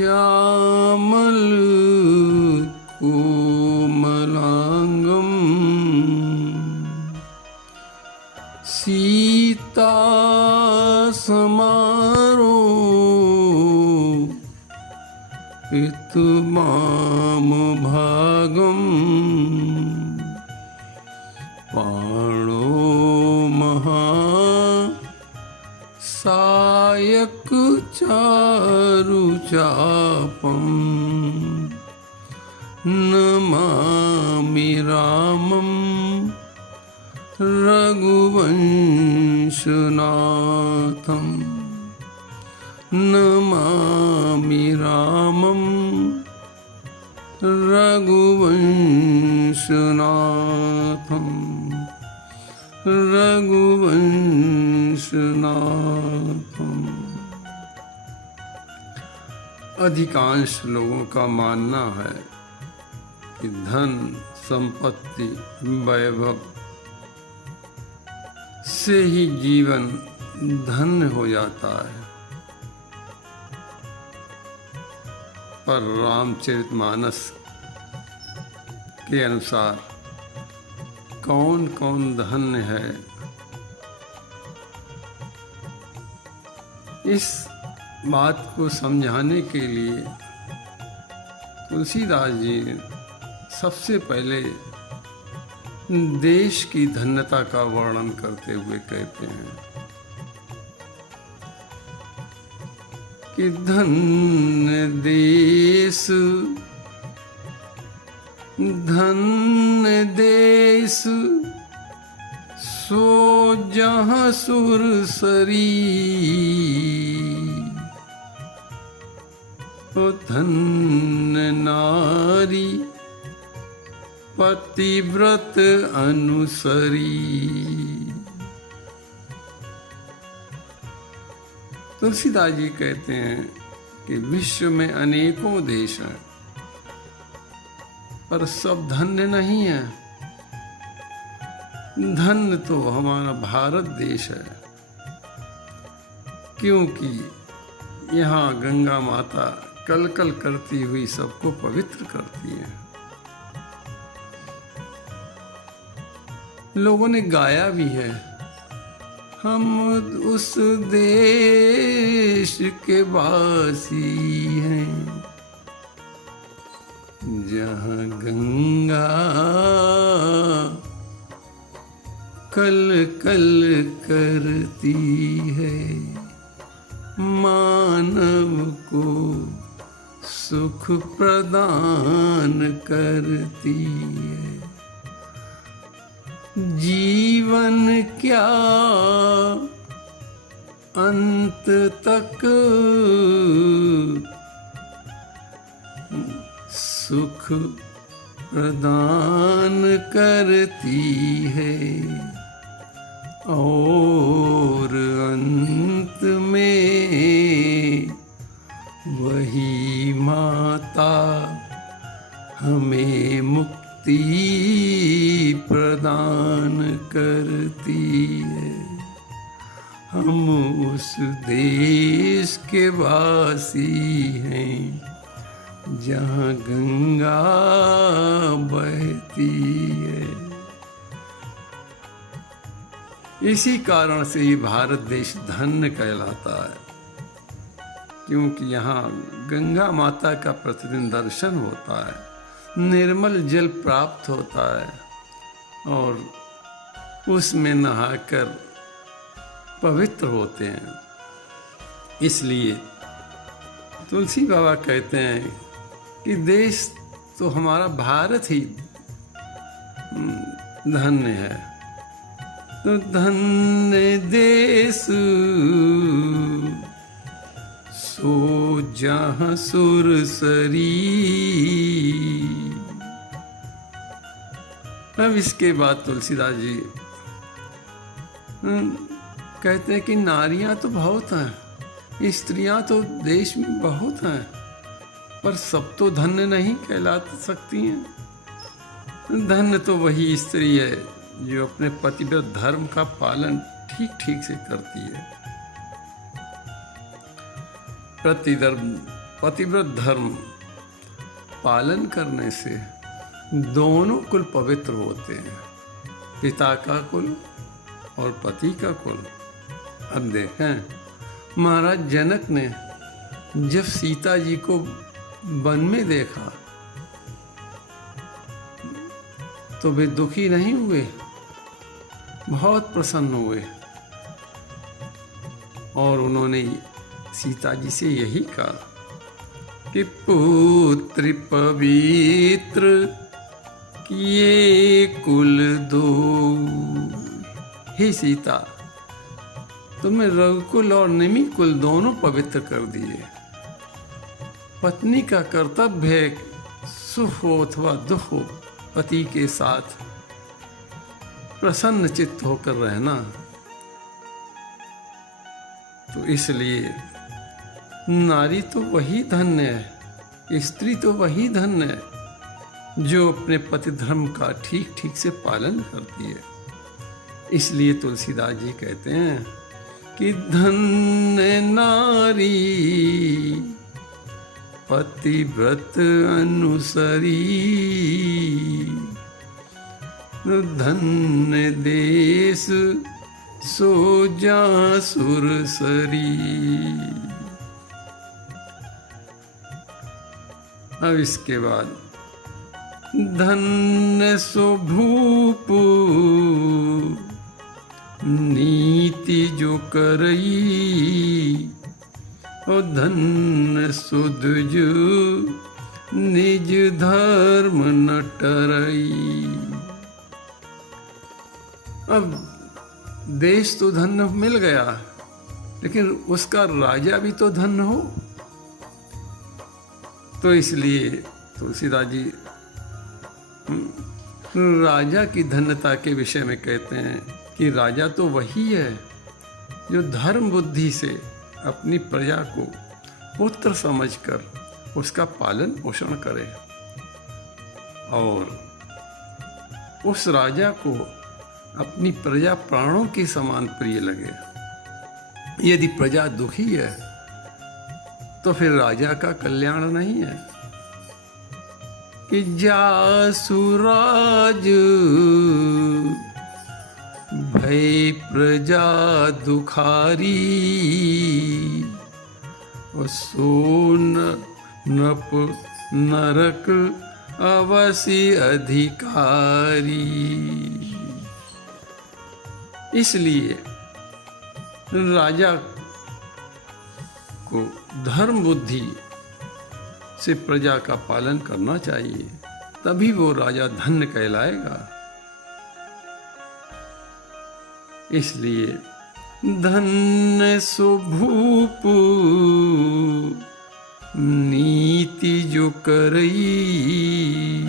श्यामल कोमलांगम सीता समारो पितुमाम भागम पाणो महा सायक चारु चापम नमामि रामं रघुवंशनाथं नमामि रामं रघुवंशनाथं रघुवंशनाथम। अधिकांश लोगों का मानना है कि धन संपत्ति वैभव से ही जीवन धन्य हो जाता है, पर रामचरितमानस के अनुसार कौन कौन धन्य है, इस बात को समझाने के लिए तुलसीदास जी ने सबसे पहले देश की धन्यता का वर्णन करते हुए कहते हैं कि धन्य देश धन्य देश सो जहाँ सुरसरी ओ धन्य नारी पतिव्रत अनुसरी। तुलसीदास जी कहते हैं कि विश्व में अनेकों देश हैं, पर सब धन्य नहीं है। धन्य तो हमारा भारत देश है, क्योंकि यहाँ गंगा माता कल कल करती हुई सबको पवित्र करती है। लोगों ने गाया भी है, हम उस देश के वासी हैं जहाँ गंगा कल कल करती है, मानव को सुख प्रदान करती है। जीवन क्या अंत तक सुख प्रदान करती है, और अंत में वही माता हमें मुक्ति प्रदान करती है। हम उस देश के वासी हैं जहाँ गंगा बहती है। इसी कारण से ये भारत देश धन्य कहलाता है, क्योंकि यहाँ गंगा माता का प्रतिदिन दर्शन होता है, निर्मल जल प्राप्त होता है और उसमें नहाकर पवित्र होते हैं। इसलिए तुलसी बाबा कहते हैं कि देश तो हमारा भारत ही धन्य है। तो धन्य देश सो जहाँ सुरसरी। अब इसके बाद तुलसीदास जी कहते हैं कि नारियां तो बहुत हैं, स्त्रियां तो देश में बहुत हैं, पर सब तो धन्य नहीं कहला सकती हैं। धन्य तो वही स्त्री है जो अपने पतिव्रत धर्म का पालन ठीक ठीक से करती है। पतिव्रत धर्म पालन करने से दोनों कुल पवित्र होते हैं, पिता का कुल और पति का कुल। अब देखें, महाराज जनक ने जब सीता जी को वन में देखा तो वे दुखी नहीं हुए, बहुत प्रसन्न हुए और उन्होंने सीता जी से यही कहा कि पुत्र पवित्र किए कुल दो। हे सीता, तुमने रघुकुल और निमि कुल दोनों पवित्र कर दिए। पत्नी का कर्तव्य है सुख हो अथवा दुख हो पति के साथ प्रसन्न चित्त होकर रहना। तो इसलिए नारी तो वही धन्य है, स्त्री तो वही धन्य है जो अपने पति धर्म का ठीक ठीक से पालन करती है। इसलिए तुलसीदास जी कहते हैं कि धन्य नारी पतिव्रत अनुसरी, धन्य देश सो जा सुरसरी। अब इसके बाद धन्य सो भूप नीति जो करई, और धन्य सुदुज निज धर्म न टरई। अब देश तो धन्य मिल गया, लेकिन उसका राजा भी तो धन्य हो। तो इसलिए तुलसीदास जी राजा की धन्यता के विषय में कहते हैं कि राजा तो वही है जो धर्म बुद्धि से अपनी प्रजा को पुत्र समझकर उसका पालन पोषण करे, और उस राजा को अपनी प्रजा प्राणों के समान प्रिय लगे। यदि प्रजा दुखी है तो फिर राजा का कल्याण नहीं है। कि जासुराज भय प्रजा दुखारी, और सोन नप नरक अवश्य अधिकारी। इसलिए राजा को धर्म बुद्धि से प्रजा का पालन करना चाहिए, तभी वो राजा धन्य कहलाएगा। इसलिए धन्य सो भूप नीति जो करई।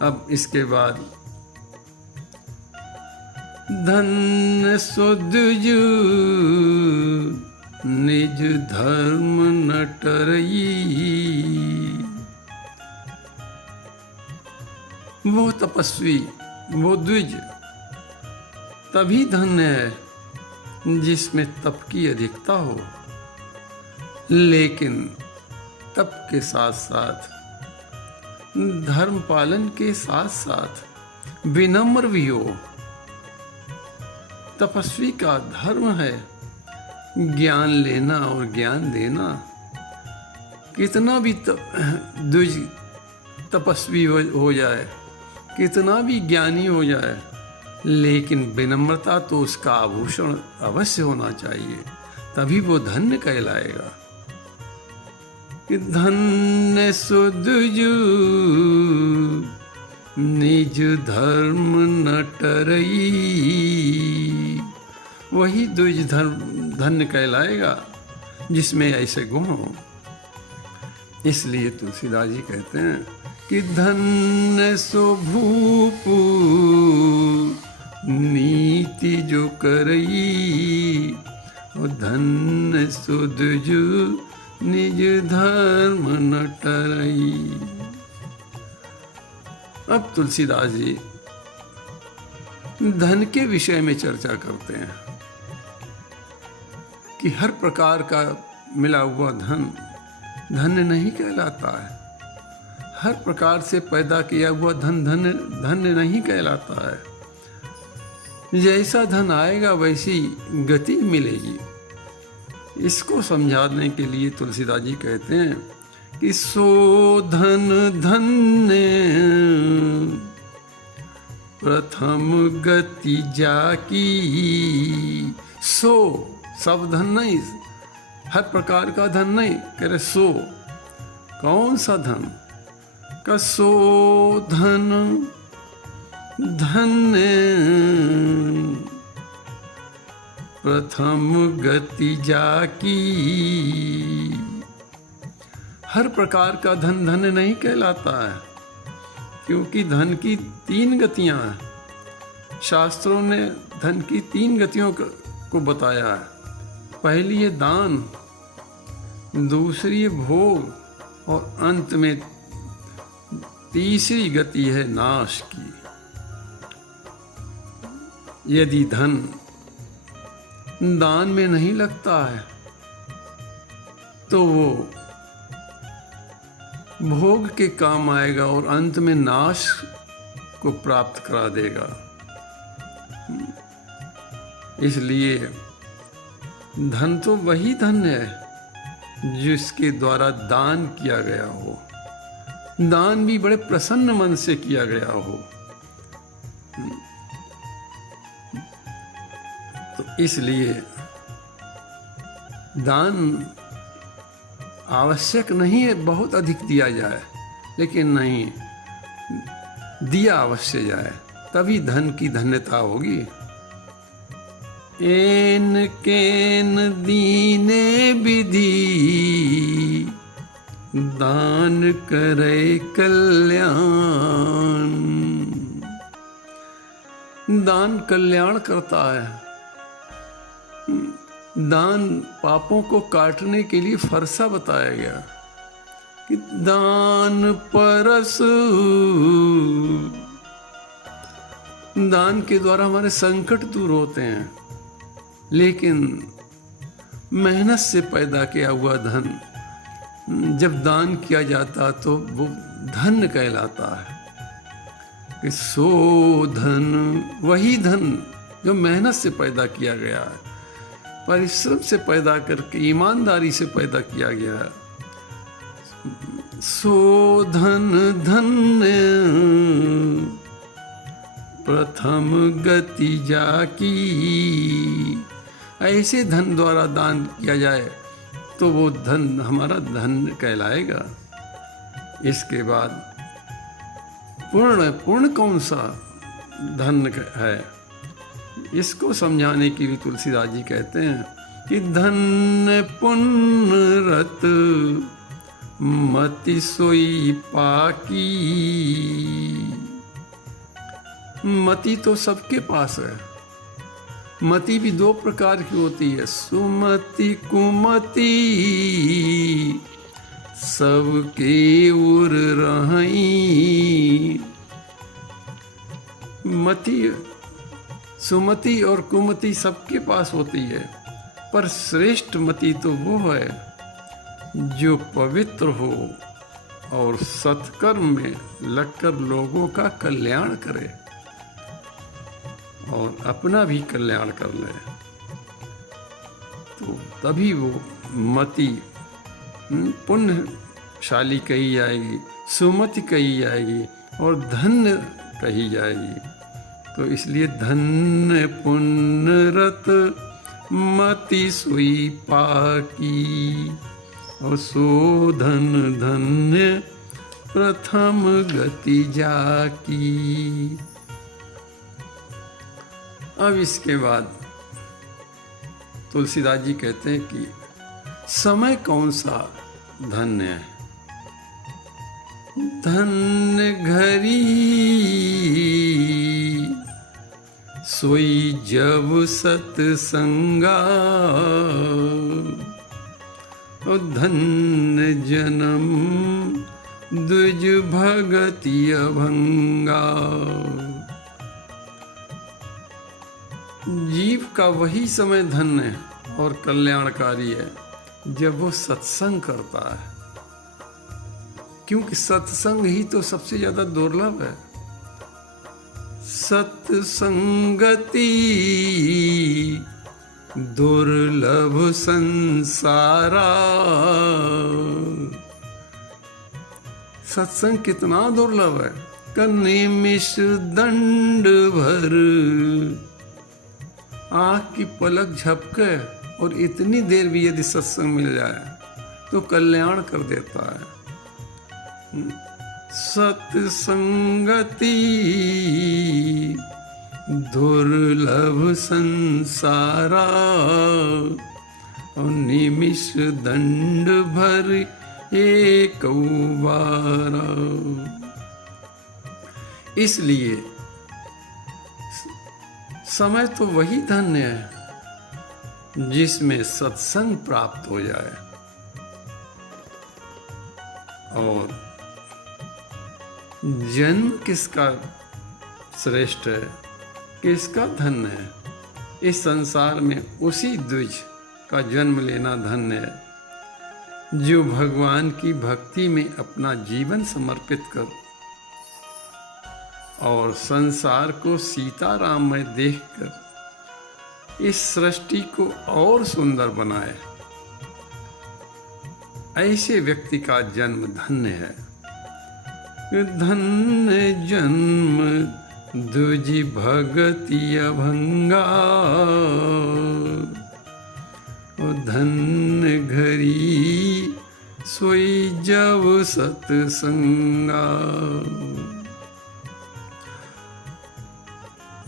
अब इसके बाद धन्य सो द्विज निज धर्म न टरई। वो तपस्वी, वो द्विज तभी धन्य है जिसमें तप की अधिकता हो, लेकिन तप के साथ साथ धर्म पालन के साथ साथ विनम्र भी हो। तपस्वी का धर्म है ज्ञान लेना और ज्ञान देना। कितना भी द्विज तपस्वी हो जाए, कितना भी ज्ञानी हो जाए, लेकिन विनम्रता तो उसका आभूषण अवश्य होना चाहिए, तभी वो धन्य कहलाएगा। कि धन्य सो द्विज निज धर्म न टरई। वही द्विज धन्य कहलाएगा जिसमें ऐसे गुण हो। इसलिए तुलसीदास जी कहते हैं कि धन्य सो भूप नीति जो करई, और धन्य सो द्विज निज धर्म न टरई। अब तुलसीदास जी धन के विषय में चर्चा करते हैं कि हर प्रकार का मिला हुआ धन धन्य नहीं कहलाता है। हर प्रकार से पैदा किया हुआ धन धन्य नहीं कहलाता है। जैसा धन आएगा वैसी गति मिलेगी। इसको समझाने के लिए तुलसीदास जी कहते हैं कि सो धन धन्य प्रथम गति जाकी। सो सब धन नहीं, हर प्रकार का धन नहीं, कह रहे सो कौन सा धन का सो धन धन्य प्रथम गति जाकी। हर प्रकार का धन धन्य नहीं कहलाता है, क्योंकि धन की 3 गतियां हैं। शास्त्रों ने धन की 3 गतियों को बताया है। पहली है दान, दूसरी है भोग और अंत में तीसरी गति है नाश की। यदि धन दान में नहीं लगता है तो वो भोग के काम आएगा और अंत में नाश को प्राप्त करा देगा। इसलिए धन तो वही धन है जिसके द्वारा दान किया गया हो, दान भी बड़े प्रसन्न मन से किया गया हो। तो इसलिए दान आवश्यक नहीं है बहुत अधिक दिया जाए, लेकिन नहीं, दिया अवश्य जाए, तभी धन की धन्यता होगी। एन केन दीने विधि दान करे कल्याण। दान कल्याण करता है। दान पापों को काटने के लिए फरसा बताया गया कि दान परस, दान के द्वारा हमारे संकट दूर होते हैं। लेकिन मेहनत से पैदा किया हुआ धन जब दान किया जाता तो वो धन कहलाता है। कि सो धन वही धन जो मेहनत से पैदा किया गया है, परिश्रम से पैदा करके, ईमानदारी से पैदा किया गया है। सो धन धन्य प्रथम गति जाकी। ऐसे धन द्वारा दान किया जाए तो वो धन हमारा धन कहलाएगा। इसके बाद पूर्ण कौन सा धन है, इसको समझाने की भी तुलसीदास जी कहते हैं कि धन पुण्य रत मति सोई पाकी। मति तो सबके पास है। मति भी 2 प्रकार की होती है, सुमति कुमति सबके उर रही। मति, सुमति और कुमति सबके पास होती है, पर श्रेष्ठ मति तो वो है जो पवित्र हो और सत्कर्म में लगकर लोगों का कल्याण करे और अपना भी कल्याण कर ले, तो तभी वो मति पुण्यशाली कही जाएगी, सुमति कही जाएगी और धन्य कही जाएगी। तो इसलिए धन्य पुण्यरत मति सुई पाकी और सो धन धन्य प्रथम गति जाकी। अब इसके बाद तुलसीदास जी कहते हैं कि समय कौन सा धन्य है। धन्य घरी सोई जब सत्संगा और धन्य जन्म द्विज भगति अभंगा। जीव का वही समय धन्य है और कल्याणकारी है जब वो सत्संग करता है, क्योंकि सत्संग ही तो सबसे ज्यादा दुर्लभ है। सत्संगति दुर्लभ संसारा। सत्संग कितना दुर्लभ है। कनिमिष दंड भर, आँख की पलक झपके और इतनी देर भी यदि सत्संग मिल जाए तो कल्याण कर देता है। सत्संगति दुर्लभ संसारा, और निमिष दंड भर एक बारा। इसलिए समय तो वही धन्य है जिसमें सत्संग प्राप्त हो जाए। और जन्म किसका श्रेष्ठ है, किसका धन्य है? इस संसार में उसी द्विज का जन्म लेना धन्य है जो भगवान की भक्ति में अपना जीवन समर्पित कर और संसार को सीताराम में देखकर इस सृष्टि को और सुंदर बनाए। ऐसे व्यक्ति का जन्म धन्य है। धन्य जन्म द्विज भगति अभंगा, धन्य घरी सोई जब सत्संगा।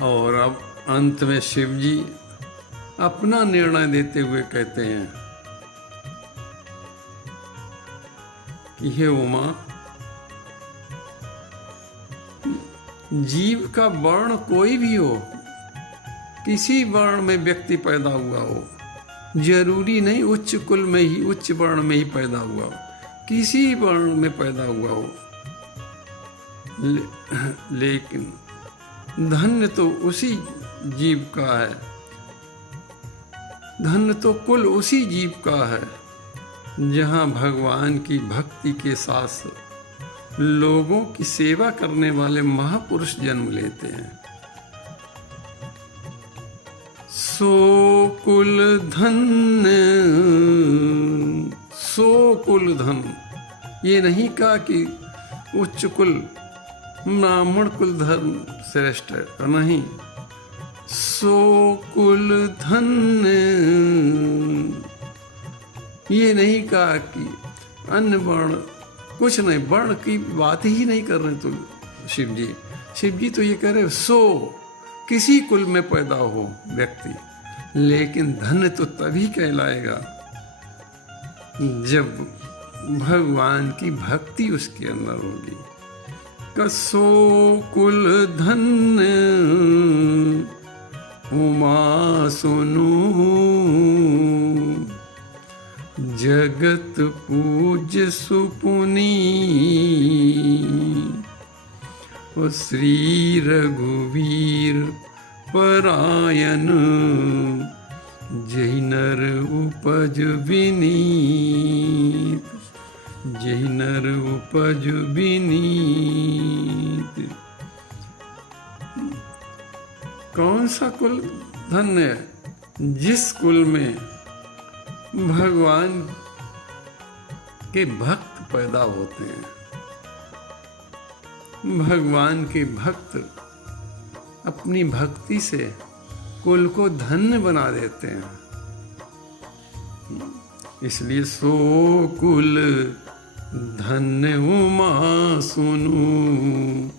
और अब अंत में शिव जी अपना निर्णय देते हुए कहते हैं कि हे उमा, जीव का वर्ण कोई भी हो, किसी वर्ण में व्यक्ति पैदा हुआ हो, जरूरी नहीं उच्च कुल में ही, उच्च वर्ण में ही पैदा हुआ हो, किसी वर्ण में पैदा हुआ हो, लेकिन धन्य तो उसी जीव का है, धन्य तो कुल उसी जीव का है जहाँ भगवान की भक्ति के साथ लोगों की सेवा करने वाले महापुरुष जन्म लेते हैं। सो कुल धन्य, सो कुल धन, ये नहीं कहा कि उच्च कुल ब्राह्मण कुल धर्म श्रेष्ठ है, नहीं। सो कुल धन्य, ये नहीं कहा कि अन्य वर्ण कुछ नहीं, वर्ण की बात ही नहीं कर रहे तो शिव जी तो ये कह रहे सो किसी कुल में पैदा हो व्यक्ति, लेकिन धन्य तो तभी कहलाएगा जब भगवान की भक्ति उसके अंदर होगी। कसो कुल धन्य उमा सुनु, जगत पूज सुपुनी, ओ श्री रघुवीर परायण, जय नर उपज विनीत, जय नर उपज विनीत। कौन सा कुल धन्य है? जिस कुल में भगवान के भक्त पैदा होते हैं। भगवान के भक्त अपनी भक्ति से कुल को धन्य बना देते हैं। इसलिए सो कुल धन्य उमा सुनु,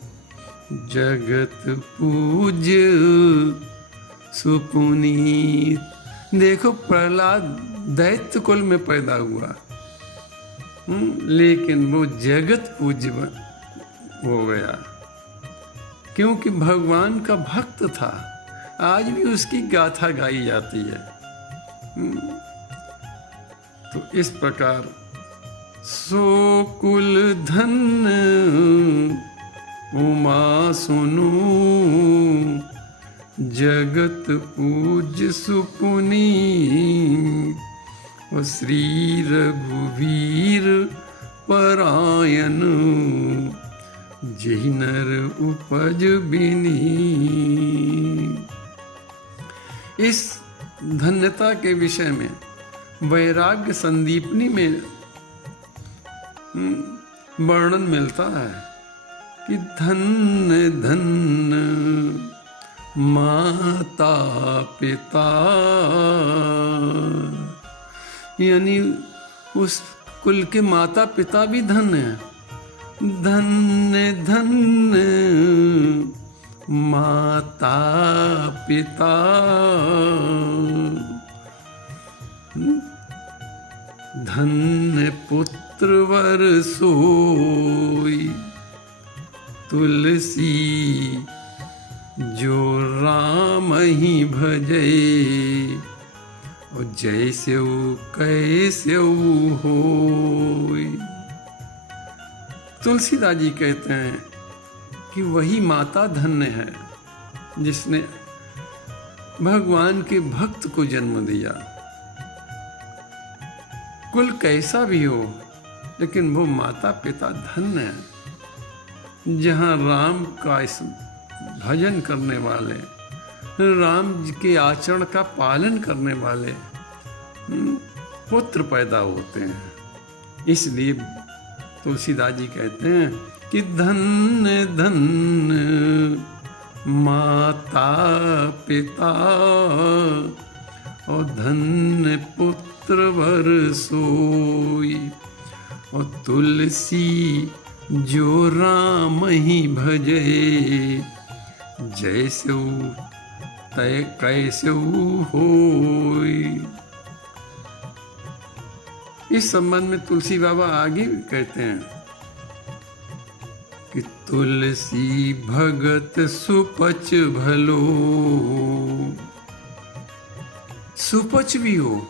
जगत पूज सुपुनीत। देखो प्रहलाद दैत्य कुल में पैदा हुआ, लेकिन वो जगत पूज्य हो गया क्योंकि भगवान का भक्त था। आज भी उसकी गाथा गाई जाती है। तो इस प्रकार सो कुल धन्य उमा सुनु, जगत पूज्य सुपुनी और श्री रघुवीर परायण जेहि नर उपज बिनी। इस धन्यता के विषय में वैराग्य संदीपनी में वर्णन मिलता है कि धन्य धन्य माता पिता, यानी उस कुल के माता पिता भी धन्य हैं। धन्य धन्य माता पिता, धन्य पुत्र वर सोई, तुलसी जो राम ही भजे, और जैसे कैसे होई। तुलसीदास जी कहते हैं कि वही माता धन्य है जिसने भगवान के भक्त को जन्म दिया। कुल कैसा भी हो, लेकिन वो माता पिता धन्य है। जहाँ राम का इस भजन करने वाले, राम जी के आचरण का पालन करने वाले पुत्र पैदा होते हैं। इसलिए तुलसीदास जी कहते हैं कि धन्य धन्य माता पिता और धन्य पुत्र वर सोई, और तुलसी जो राम ही भजे, जैसे तय कैसे होई। इस संबंध में तुलसी बाबा आगे भी कहते हैं कि तुलसी भगत सुपच भलो, सुपच भी हो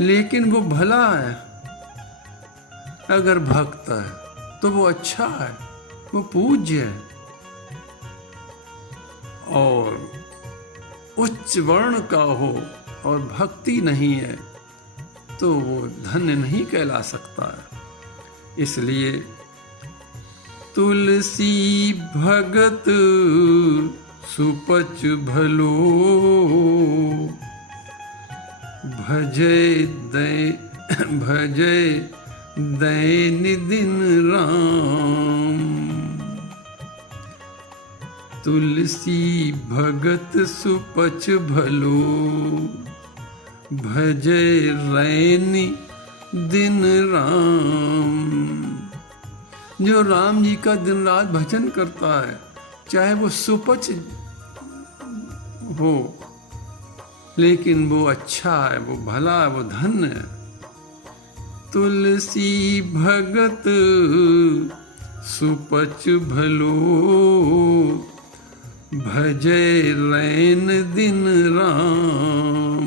लेकिन वो भला है। अगर भक्त है तो वो अच्छा है, वो पूज्य है, और उच्च वर्ण का हो और भक्ति नहीं है तो वो धन्य नहीं कहला सकता है। इसलिए तुलसी भगत सुपच भलो, भजय दैन दिन राम। तुलसी भगत सुपच भलो, भजय रैनी दिन राम। जो राम जी का दिन रात भजन करता है, चाहे वो सुपच हो, लेकिन वो अच्छा है, वो भला है, वो धन्य है। तुलसी भगत सुपच भलो, भजय रैन दिन राम।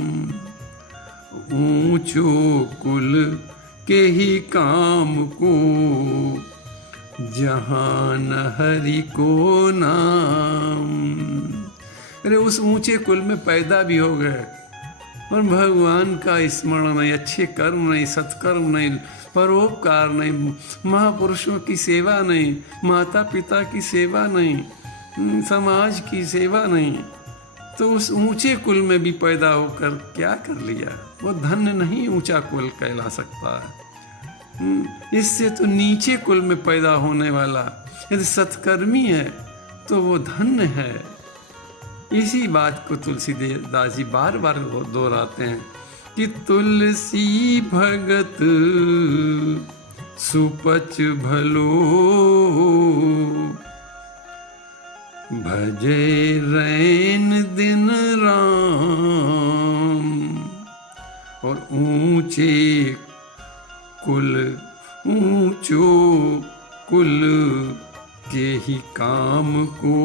ऊंचो कुल के ही काम को, जहान हरि को नाम। अरे उस ऊंचे कुल में पैदा भी हो गए और भगवान का स्मरण नहीं, अच्छे कर्म नहीं, सत्कर्म नहीं, परोपकार नहीं, महापुरुषों की सेवा नहीं, माता पिता की सेवा नहीं, समाज की सेवा नहीं, तो उस ऊंचे कुल में भी पैदा होकर क्या कर लिया? वो धन्य नहीं ऊंचा कुल कहला सकता है। इससे तो नीचे कुल में पैदा होने वाला यदि सत्कर्मी है तो वो धन्य है। इसी बात को तुलसीदास जी बार बार दोहराते हैं कि तुलसी भगत सुपच भलो, भजे रैन दिन राम। और ऊंचे कुल ऊंचो कुल के ही काम को,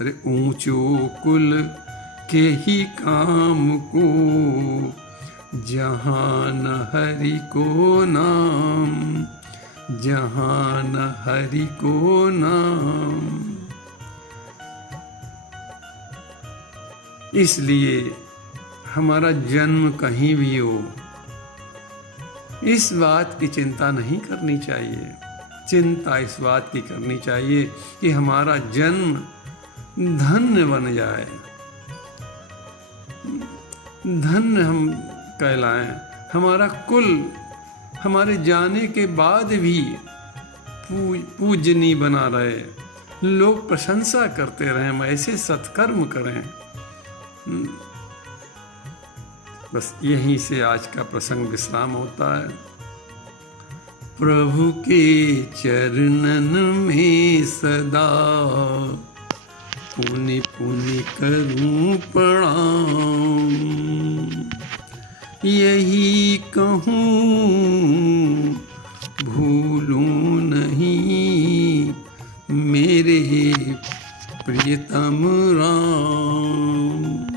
अरे ऊंचो कुल के ही काम को, जहान हरि को नाम। जहाँ न हरि को नाम। इसलिए हमारा जन्म कहीं भी हो, इस बात की चिंता नहीं करनी चाहिए। चिंता इस बात की करनी चाहिए कि हमारा जन्म धन्य बन जाए, धन्य हम कहलाएं, हमारा कुल हमारे जाने के बाद भी पूजनीय बना रहे, लोग प्रशंसा करते रहें, हम ऐसे सत्कर्म करें। बस यहीं से आज का प्रसंग विश्राम होता है। प्रभु के चरणन में सदा पुनि पुनि करूं प्रणाम, यही कहूँ भूलूं नहीं मेरे प्रियतम राम।